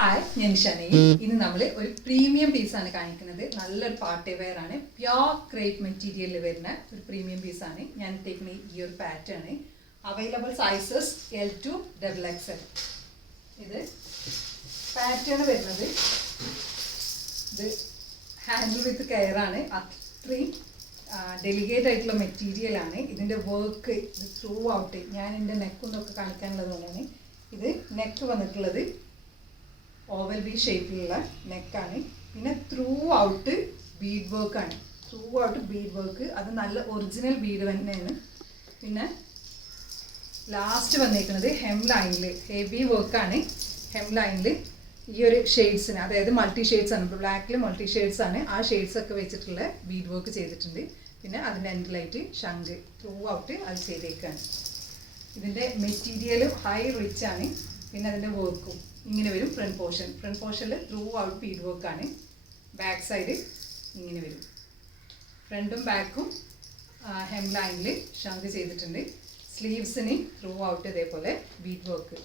Hi, ഞാൻ ഷനി. ഇന്ന് നമ്മൾ ഒരു പ്രീമിയം പീസാണ് കാണിക്കുന്നത്. നല്ലൊരു പാർട്ടി വെയർ ആണ്. പ്യോർ ക്രേപ്പ് മെറ്റീരിയലിൽ വരുന്ന ഒരു പ്രീമിയം പീസാണ് ഞാൻ ഇട്ടേക്കുന്ന ഈ ഒരു pattern. Available sizes L2 XXL. ഇത് പാറ്റേൺ വരുന്നത് ഇത് ഹാൻഡിൽ വിത്ത് കെയറാണ്. അത്രയും ഡെലിഗേറ്റ് ആയിട്ടുള്ള മെറ്റീരിയലാണ്. ഇതിൻ്റെ വർക്ക് ഇത് ത്രൂ ഔട്ട് ഞാൻ എൻ്റെ നെക്കൊന്നൊക്കെ കാണിക്കാനുള്ളത് കൊണ്ടാണ്. ഇത് നെക്ക് വന്നിട്ടുള്ളത് ഓവൽ വി ഷേപ്പിലുള്ള നെക്കാണ്. പിന്നെ ത്രൂ ഔട്ട് ബീഡ് വർക്കാണ്. ത്രൂ ഔട്ട് ബീഡ് വർക്ക്, അത് നല്ല ഒറിജിനൽ ബീഡ് തന്നെയാണ്. പിന്നെ ലാസ്റ്റ് വന്നേക്കുന്നത് ഹെം ലൈനിൽ ഹെവി വർക്കാണ്. ഹെം ലൈനിൽ ഈ ഒരു ഷെയ്ഡ്സിന്, അതായത് മൾട്ടി ഷെയ്ഡ്സ് ആണ്, ബ്ലാക്കിൽ മൾട്ടി ഷെയ്ഡ്സ് ആണ്. ആ ഷെയ്ഡ്സ് ഒക്കെ വെച്ചിട്ടുള്ള ബീഡ് വർക്ക് ചെയ്തിട്ടുണ്ട്. പിന്നെ അതിൻ്റെ എൻഡിലായിട്ട് ശംഖ് ത്രൂ ഔട്ട് അത് ചെയ്തേക്കാണ്. ഇതിൻ്റെ മെറ്റീരിയലും ഹൈ റിച്ച് ആണ്. പിന്നെ അതിൻ്റെ വർക്കും ഇങ്ങനെ വരും. ഫ്രണ്ട് പോർഷനിൽ ത്രൂ ഔട്ട് ബീഡ് വർക്കാണ്. ബാക്ക് സൈഡ് ഇങ്ങനെ വരും. ഫ്രണ്ടും ബാക്കും ഹെം ലൈനിൽ ശംഖ് ചെയ്തിട്ടുണ്ട്. സ്ലീവ്സിന് ത്രൂ ഔട്ട് ഇതേപോലെ ബീഡ് വർക്ക്.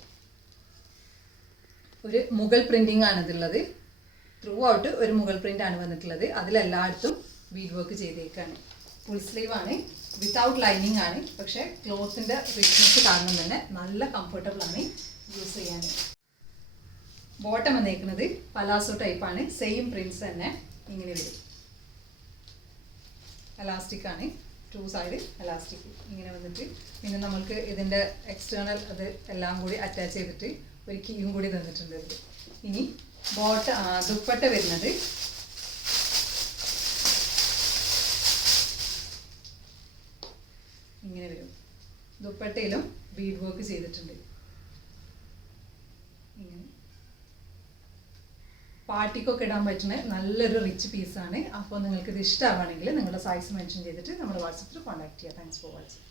ഒരു മുഗൾ പ്രിൻറ്റിംഗ് ആണ് ഇതുള്ളത്. ത്രൂ ഔട്ട് ഒരു മുഗൾ പ്രിൻ്റ് ആണ് വന്നിട്ടുള്ളത്. അതിലെല്ലായിടത്തും ബീഡ് വർക്ക് ചെയ്തേക്കാണ്. ഫുൾ സ്ലീവ് ആണ്, വിത്തൗട്ട് ലൈനിങ് ആണ്. പക്ഷേ ക്ലോത്തിൻ്റെ റിച്ച്നെസ് കാരണം തന്നെ നല്ല കംഫർട്ടബിൾ ആണ് യൂസ് ചെയ്യാൻ. ബോട്ടം വന്നേക്കുന്നത് പലാസോ ടൈപ്പാണ്. സെയിം പ്രിൻസ് തന്നെ ഇങ്ങനെ വരും. എലാസ്റ്റിക് ആണ്, ടു സൈഡ് എലാസ്റ്റിക് ഇങ്ങനെ വന്നിട്ട്. പിന്നെ നമ്മൾക്ക് ഇതിൻ്റെ എക്സ്റ്റേണൽ അത് എല്ലാം കൂടി അറ്റാച്ച് ചെയ്തിട്ട് ഒരു കീയും കൂടി തന്നിട്ടുണ്ട് ഇത്. ഇനി ദുപ്പട്ട വരുന്നത് ഇങ്ങനെ വരും. ദുപ്പട്ടയിലും ബീഡ് വർക്ക് ചെയ്തിട്ടുണ്ട്. ഇങ്ങനെ പാർട്ടിക്കൊക്കെ ഇടാൻ പറ്റുന്ന നല്ലൊരു റിച്ച് പീസാണ്. അപ്പോൾ നിങ്ങൾക്ക് ഇത് ഇഷ്ടമാണെങ്കിൽ നിങ്ങളുടെ സൈസ് മെൻഷൻ ചെയ്തിട്ട് നമ്മുടെ വാട്സപ്പിൽ കോൺടാക്ട് ചെയ്യുക. Thanks for watching.